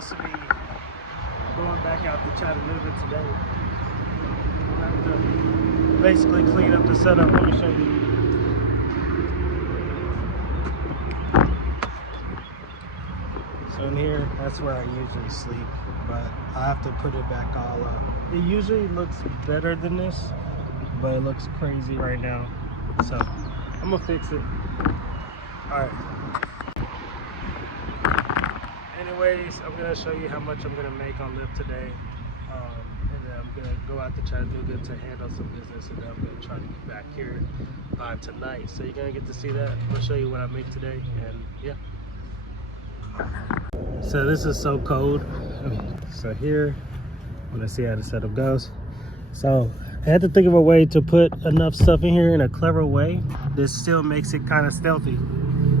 supposed to be going back out to Chattanooga today. I have to basically clean up the setup. Let me show you. So in here, that's where I usually sleep, but I have to put it back all up. It usually looks better than this, but it looks crazy right now. So I'm gonna fix it. All right. Anyways, I'm gonna show you how much I'm gonna make on Lyft today, and then I'm gonna go out to Chattanooga to handle some business, and then I'm gonna try to get back here tonight. So you're gonna get to see that. I'll show you what I make today, and yeah. So this is so cold. So here, I'm gonna see how the setup goes. So I had to think of a way to put enough stuff in here in a clever way. This still makes it kind of stealthy.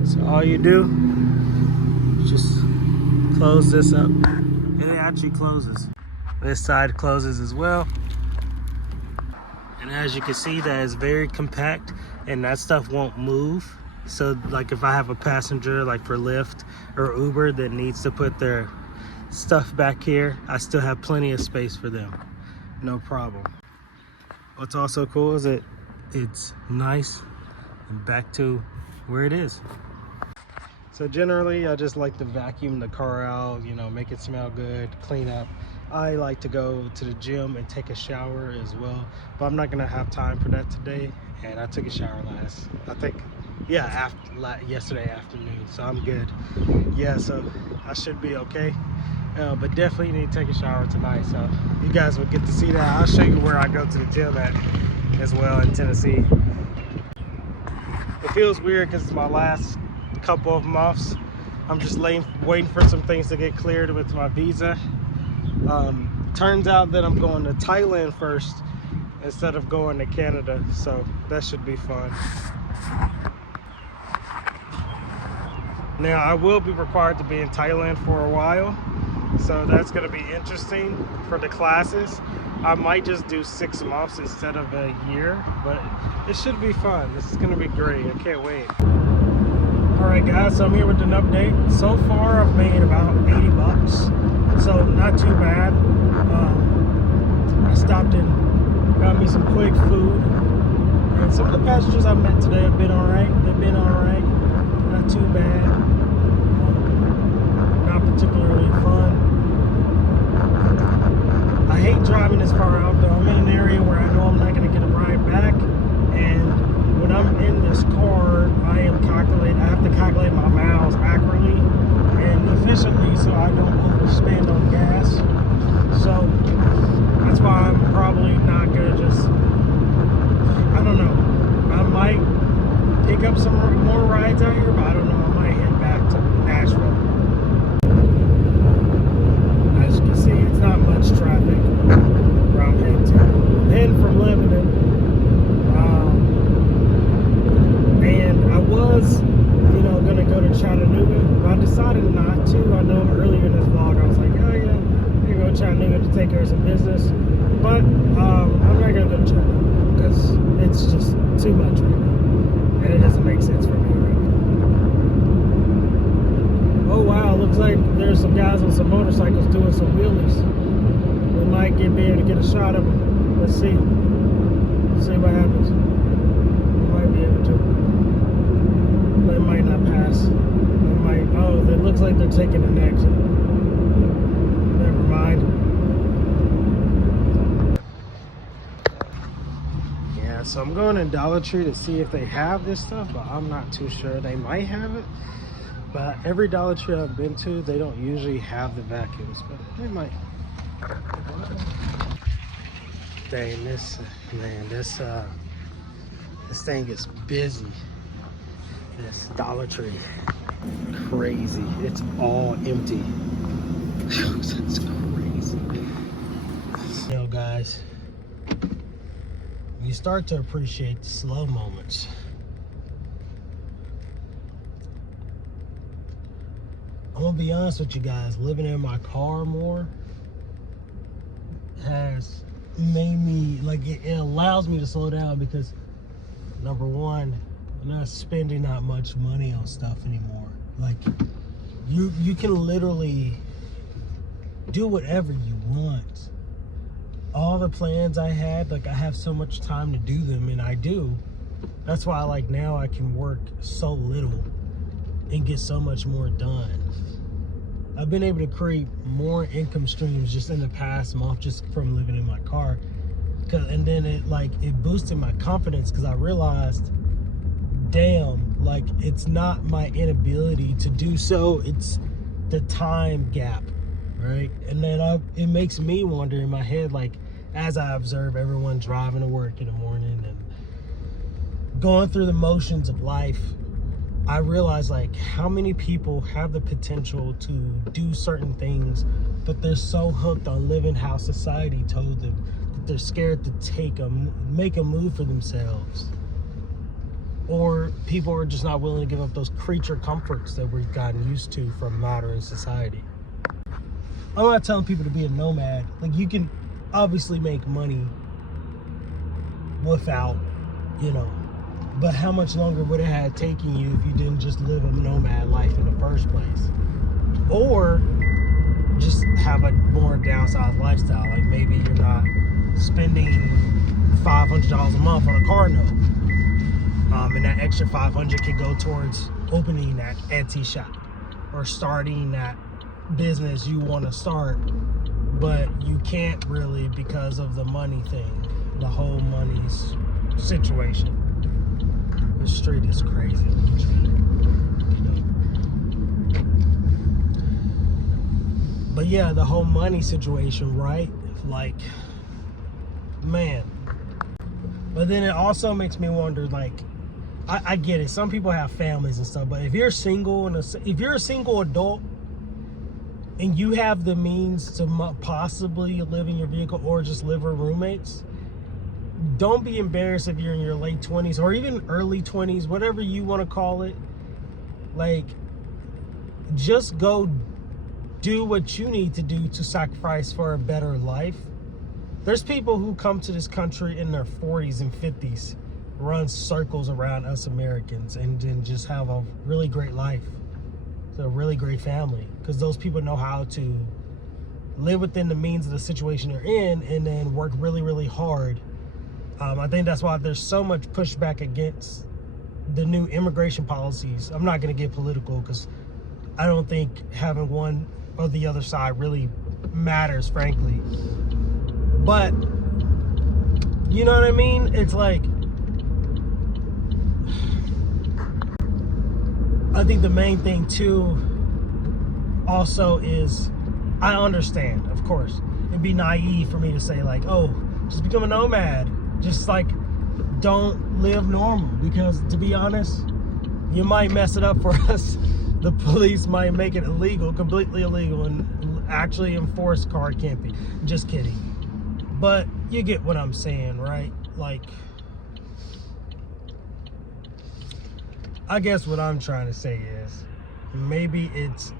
So all you do, just close this up, and it actually closes. This side closes as well. And as you can see, that is very compact, and that stuff won't move. So like if I have a passenger like for Lyft or Uber that needs to put their stuff back here, I still have plenty of space for them. No problem. What's also cool is that it's nice and back to where it is. So generally I just like to vacuum the car out, you know, make it smell good, clean up. I like to go to the gym and take a shower as well, but I'm not gonna have time for that today. And I took a shower yesterday afternoon, so I'm good. Yeah, so I should be okay. But definitely need to take a shower tonight, so you guys will get to see that. I'll show you where I go to the gym at as well in Tennessee. It feels weird because it's my last couple of months. I'm just waiting for some things to get cleared with my visa. Turns out that I'm going to Thailand first instead of going to Canada, so that should be fun. Now I will be required to be in Thailand for a while, so that's going to be interesting for the classes. I might just do 6 months instead of a year, but it should be fun. This is going to be great. I can't wait. Alright guys, so I'm here with an update. So far I've made about 80 bucks, so not too bad. I stopped and got me some quick food, and some of the passengers I met today have been alright. They've been alright, not too bad, not particularly fun. I hate driving this far out though. I'm in an area where I know I'm not going to get a ride back, and when I'm in this car, I have to calculate my miles accurately and efficiently so I don't overspend on gas. So that's why I'm probably not gonna just, I don't know, I might pick up some more rides out here, but I don't know, I might head back to Nashville. As you can see, it's not much traffic where I'm heading to. I'm heading from Lebanon. And I was, gonna go to Chattanooga, but I decided not to. I know earlier in this vlog I was like, oh yeah, I'm gonna go to Chattanooga to take care of some business, but I'm not gonna go to Chattanooga because it's just too much right now, and it doesn't make sense for me right now. Oh wow, looks like there's some guys on some motorcycles doing some wheelies. We might be able to get a shot of them. Let's see. Let's see what happens. We might be able to. They might not pass. They might. Oh, it looks like they're taking an exit. Never mind. Yeah, so I'm going to Dollar Tree to see if they have this stuff, but I'm not too sure. They might have it, but every Dollar Tree I've been to, they don't usually have the vacuums, but they might. Dang, this thing is busy. This Dollar Tree, crazy. It's all empty. It's crazy. You know, guys, you start to appreciate the slow moments. I'm gonna be honest with you guys, living in my car more has made me, like, it allows me to slow down because, number one, I'm not spending that much money on stuff anymore. Like, you can literally do whatever you want. All the plans I had, like, I have so much time to do them, and I do. That's why, like, now I can work so little and get so much more done. I've been able to create more income streams just in the past month just from living in my car. And then it boosted my confidence, because I realized, damn, like, it's not my inability to do so, it's the time gap, right? And then it makes me wonder in my head, like, as I observe everyone driving to work in the morning and going through the motions of life, I realize, like, how many people have the potential to do certain things, but they're so hooked on living how society told them that they're scared to make a move for themselves. Or people are just not willing to give up those creature comforts that we've gotten used to from modern society. I'm not telling people to be a nomad. Like, you can obviously make money without, but how much longer would it have taken you if you didn't just live a nomad life in the first place? Or just have a more downsized lifestyle. Like, maybe you're not spending $500 a month on a car note. And that extra $500 could go towards opening that Etsy shop or starting that business you want to start, but you can't really because of the money thing, the whole money situation. The street is crazy. But yeah, the whole money situation, right? Like, man. But then it also makes me wonder, like, I get it. Some people have families and stuff, but if you're single if you're a single adult and you have the means to possibly live in your vehicle or just live with roommates, don't be embarrassed if you're in your late 20s or even early 20s, whatever you want to call it. Like, just go do what you need to do to sacrifice for a better life. There's people who come to this country in their 40s and 50s, run circles around us Americans, and then just have a really great life. It's a really great family, because those people know how to live within the means of the situation they're in and then work really, really hard. I think that's why there's so much pushback against the new immigration policies. I'm not going to get political, because I don't think having one or the other side really matters, frankly. But, you know what I mean? It's like, I think the main thing too also is, I understand, of course. It'd be naive for me to say, like, oh, just become a nomad. Just, like, don't live normal, because to be honest, you might mess it up for us. The police might make it illegal, completely illegal, and actually enforce car camping. Just kidding. But you get what I'm saying, right? Like, I guess what I'm trying to say is, maybe it's,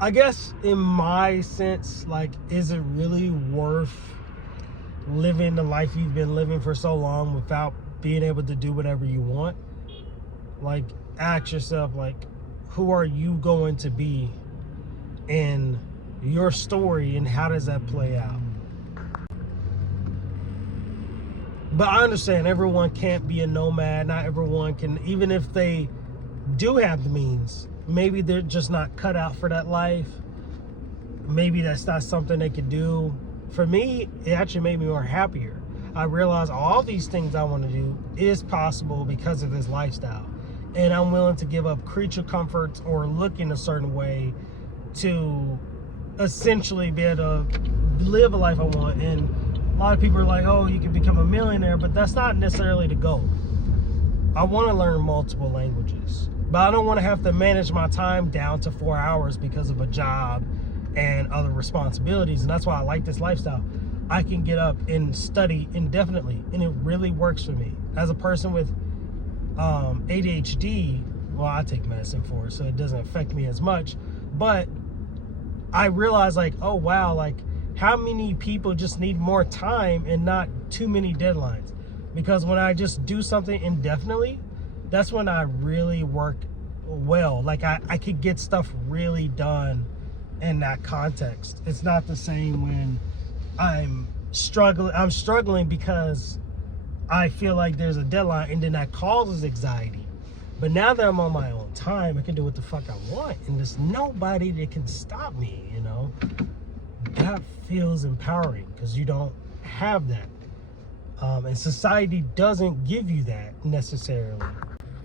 I guess in my sense, like, is it really worth living the life you've been living for so long without being able to do whatever you want? Like, ask yourself, like, who are you going to be in your story, and how does that play out? But I understand everyone can't be a nomad. Not everyone can, even if they do have the means, maybe they're just not cut out for that life. Maybe that's not something they could do. For me, it actually made me more happier. I realized all these things I want to do is possible because of this lifestyle. And I'm willing to give up creature comforts or look in a certain way to essentially be able to live a life I want. And a lot of people are like, oh, you can become a millionaire, but that's not necessarily the goal. I want to learn multiple languages, but I don't want to have to manage my time down to 4 hours because of a job and other responsibilities. And that's why I like this lifestyle. I can get up and study indefinitely, and it really works for me. As a person with ADHD, well, I take medicine for it, so it doesn't affect me as much, but I realize, like, oh wow, like, how many people just need more time and not too many deadlines? Because when I just do something indefinitely, that's when I really work well. Like I could get stuff really done in that context. It's not the same when I'm struggling because I feel like there's a deadline, and then that causes anxiety. But now that I'm on my own time, I can do what the fuck I want, and there's nobody that can stop me, you know? That feels empowering because you don't have that. And society doesn't give you that necessarily.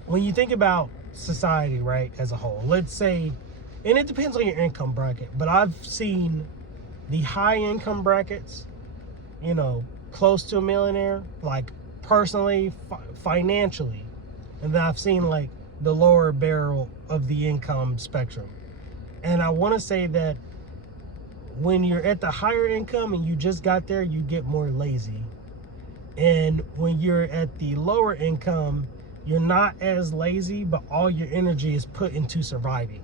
When you think about society, right, as a whole, let's say, and it depends on your income bracket, but I've seen the high income brackets, you know, close to a millionaire, like personally, financially. And then I've seen like the lower barrel of the income spectrum. And I want to say that when you're at the higher income and you just got there, you get more lazy. And when you're at the lower income, you're not as lazy, but all your energy is put into surviving.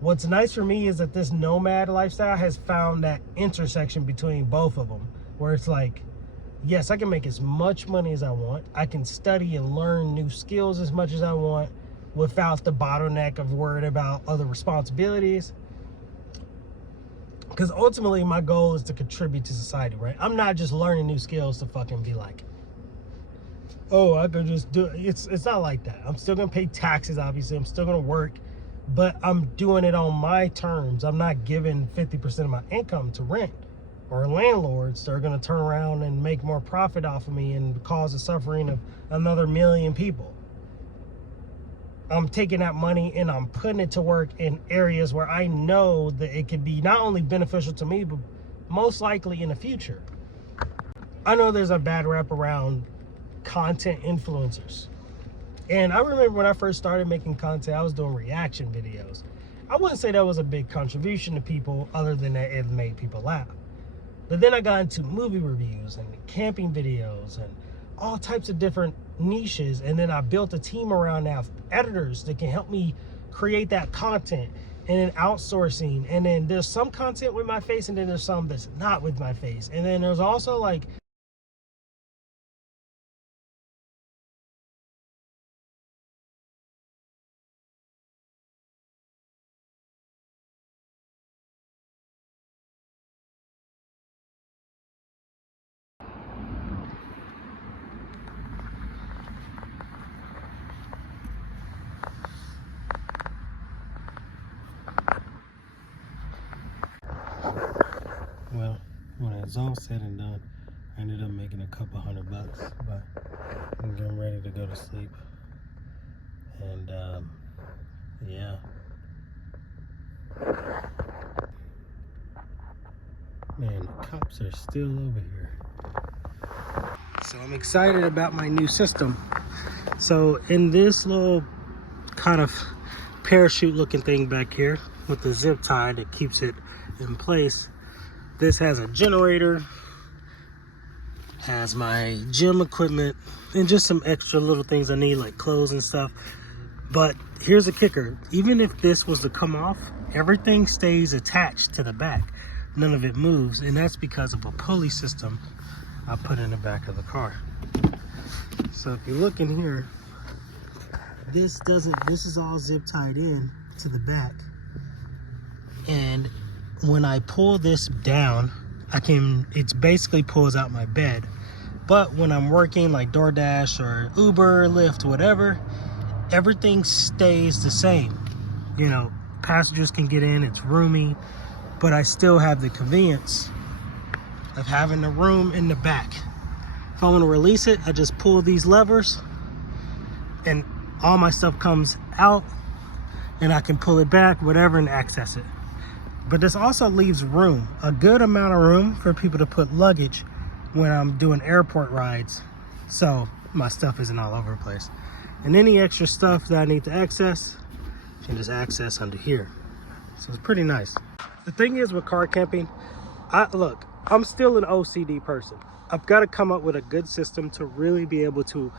What's nice for me is that this nomad lifestyle has found that intersection between both of them, where it's like, yes, I can make as much money as I want. I can study and learn new skills as much as I want without the bottleneck of worrying about other responsibilities. Because ultimately my goal is to contribute to society, right? I'm not just learning new skills to fucking be like, oh, I can just do it. It's not like that. I'm still gonna pay taxes, obviously. I'm still gonna work, but I'm doing it on my terms. I'm not giving 50% of my income to rent or landlords that are gonna turn around and make more profit off of me and cause the suffering of another million people. I'm taking that money and I'm putting it to work in areas where I know that it could be not only beneficial to me, but most likely in the future. I know there's a bad rap around content influencers. And I remember when I first started making content, I was doing reaction videos. I wouldn't say that was a big contribution to people other than that it made people laugh. But then I got into movie reviews and camping videos and all types of different niches, and then I built a team around now of editors that can help me create that content, and then outsourcing, and then there's some content with my face and then there's some that's not with my face, and then there's also like well, when it's all said and done, I ended up making a couple $100, but I'm getting ready to go to sleep. And yeah. Man, the cops are still over here. So I'm excited about my new system. So in this little kind of parachute looking thing back here with the zip tie that keeps it in place, this has a generator, has my gym equipment, and just some extra little things I need like clothes and stuff. But here's a kicker. Even if this was to come off, everything stays attached to the back. None of it moves, and that's because of a pulley system I put in the back of the car. So if you look in here, this is all zip tied in to the back. And when I pull this down, it basically pulls out my bed. But when I'm working like DoorDash or Uber, Lyft, whatever, everything stays the same. You know, passengers can get in, it's roomy, but I still have the convenience of having the room in the back. If I want to release it, I just pull these levers and all my stuff comes out, and I can pull it back, whatever, and access it. But this also leaves room, a good amount of room for people to put luggage when I'm doing airport rides, so my stuff isn't all over the place. And any extra stuff that I need to access, you can just access under here. So it's pretty nice. The thing is with car camping, I'm still an OCD person. I've got to come up with a good system to really be able to,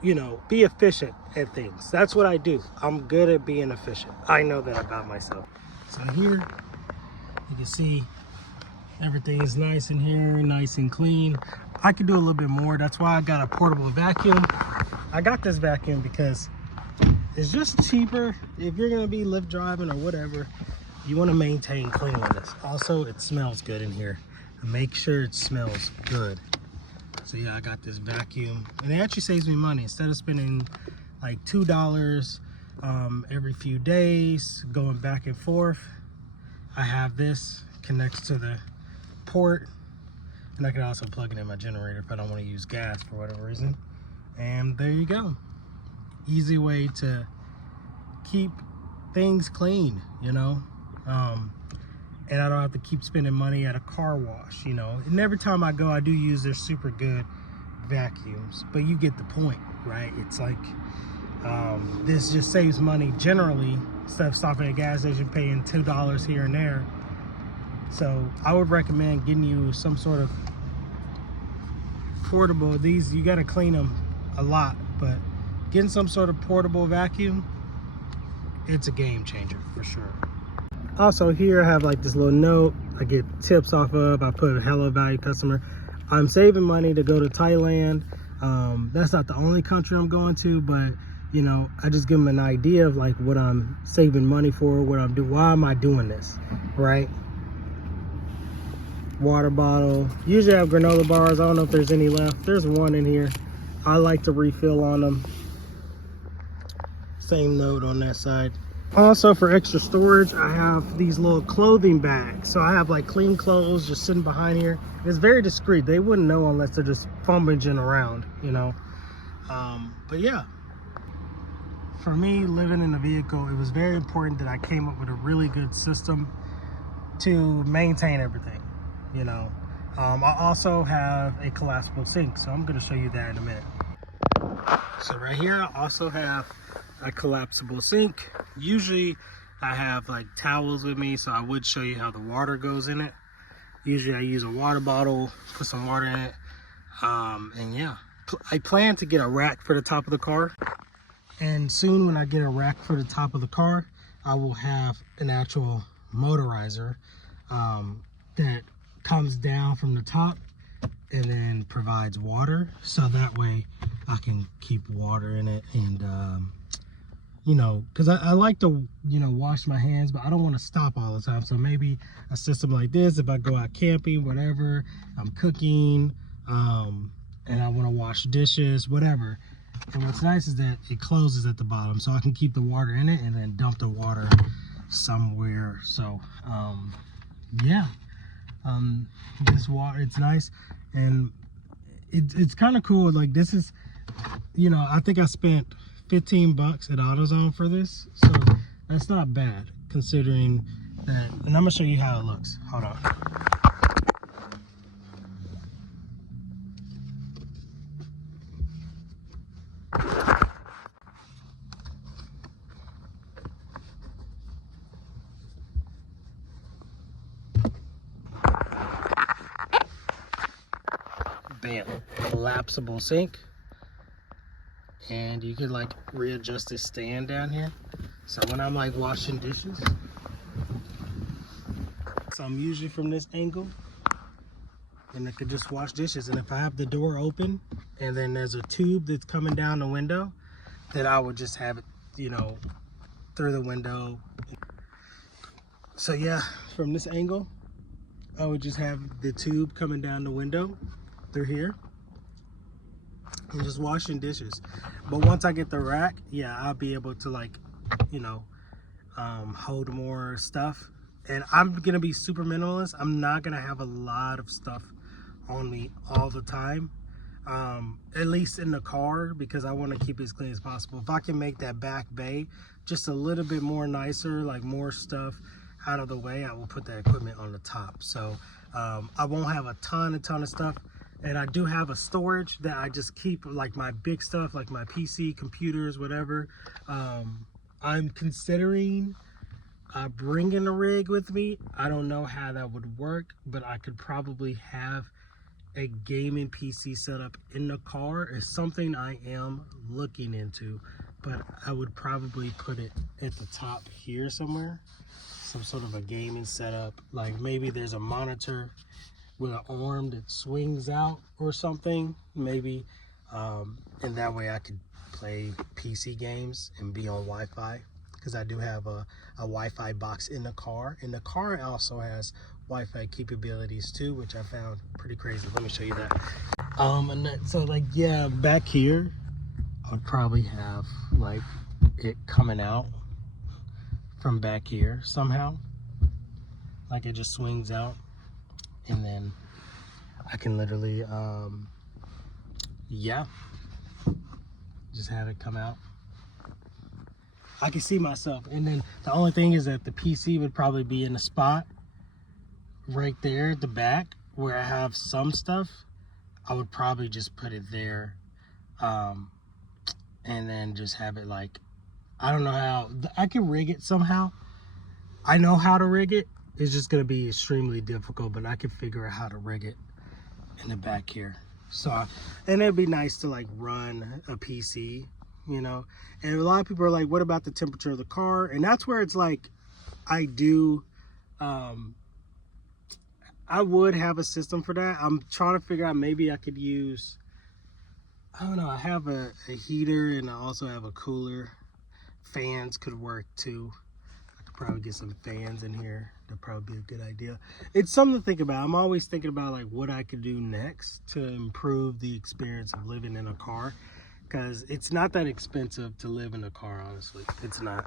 you know, be efficient at things. That's what I do. I'm good at being efficient. I know that about myself. So here, you can see everything is nice in here, nice and clean. I could do a little bit more. That's why I got a portable vacuum. I got this vacuum because it's just cheaper if you're gonna be lift driving or whatever. You want to maintain cleanliness. Also, it smells good in here. Make sure it smells good. So yeah, I got this vacuum, and it actually saves me money. Instead of spending like $2 every few days going back and forth, I have this, connects to the port, and I can also plug it in my generator if I don't want to use gas for whatever reason. And there you go. Easy way to keep things clean, you know. And I don't have to keep spending money at a car wash, you know. And every time I go, I do use their super good vacuums, but you get the point, right? It's like this just saves money generally instead of stopping at a gas station paying $2 here and there. So I would recommend getting you some sort of portable. These, you got to clean them a lot, but getting some sort of portable vacuum, it's a game changer for sure. Also here I have like this little note I get tips off of. I put a hello value customer. I'm saving money to go to Thailand. That's not the only country I'm going to, but you know, I just give them an idea of like what I'm saving money for, what I'm doing, why am I doing this, right? Water bottle. Usually I have granola bars. I don't know if there's any left. There's one in here. I like to refill on them. Same note on that side. Also, for extra storage, I have these little clothing bags. So I have like clean clothes just sitting behind here. It's very discreet. They wouldn't know unless they're just fumbling around, you know. But yeah, for me, living in a vehicle, it was very important that I came up with a really good system to maintain everything, you know. I also have a collapsible sink, so I'm going to show you that in a minute. So right here, I also have a collapsible sink. Usually I have like towels with me, so I would show you how the water goes in it. Usually I use a water bottle, put some water in it, and yeah, I plan to get a rack for the top of the car, and soon when I get a rack for the top of the car, I will have an actual motorizer that comes down from the top and then provides water, so that way I can keep water in it. And you know, because I like to, you know, wash my hands, but I don't want to stop all the time. So maybe a system like this, if I go out camping, whatever, I'm cooking, and I want to wash dishes, whatever. And what's nice is that it closes at the bottom, so I can keep the water in it and then dump the water somewhere. So yeah, this water, it's nice, and it's kind of cool. Like, this is, you know, I think I spent $15 at AutoZone for this, so that's not bad considering that. And I'm gonna show you how it looks. Hold on. Bam, collapsible sink. And you can like readjust this stand down here. So when I'm like washing dishes, so I'm usually from this angle, and I could just wash dishes. And if I have the door open and then there's a tube that's coming down the window, then I would just have it, you know, through the window. So yeah, from this angle, I would just have the tube coming down the window through here. I'm just washing dishes. But once I get the rack, yeah, I'll be able to, like, you know, hold more stuff. And I'm gonna be super minimalist. I'm not gonna have a lot of stuff on me all the time, at least in the car, because I want to keep it as clean as possible. If I can make that back bay just a little bit more nicer, like more stuff out of the way, I will put that equipment on the top. So I won't have a ton of stuff. And I do have a storage that I just keep, like my big stuff, like my PC, computers, whatever. I'm considering bringing a rig with me. I don't know how that would work, but I could probably have a gaming PC setup in the car. Is something I am looking into, but I would probably put it at the top here somewhere. Some sort of a gaming setup. Like maybe there's a monitor with an arm that swings out or something, maybe, and that way I could play PC games and be on Wi-Fi, because I do have a Wi-Fi box in the car. And the car also has Wi-Fi capabilities too, which I found pretty crazy. Let me show you that. So like, yeah, back here, I would probably have like it coming out from back here somehow. Like it just swings out, and then I can literally, yeah, just have it come out. I can see myself, and then the only thing is that the PC would probably be in a spot right there at the back where I have some stuff. I would probably just put it there, and then just have it like, I don't know how, I can rig it somehow. I know how to rig it. It's just gonna be extremely difficult, but I can figure out how to rig it in the back here. So, and it'd be nice to like run a PC, you know. And a lot of people are like, what about the temperature of the car? And that's where it's like, I do, I would have a system for that. I'm trying to figure out, maybe I could use, I don't know, I have a heater and I also have a cooler. Fans could work too. I could probably get some fans in here. That'd probably be a good idea. It's something to think about. I'm always thinking about like what I could do next to improve the experience of living in a car, because it's not that expensive to live in a car, honestly. It's not.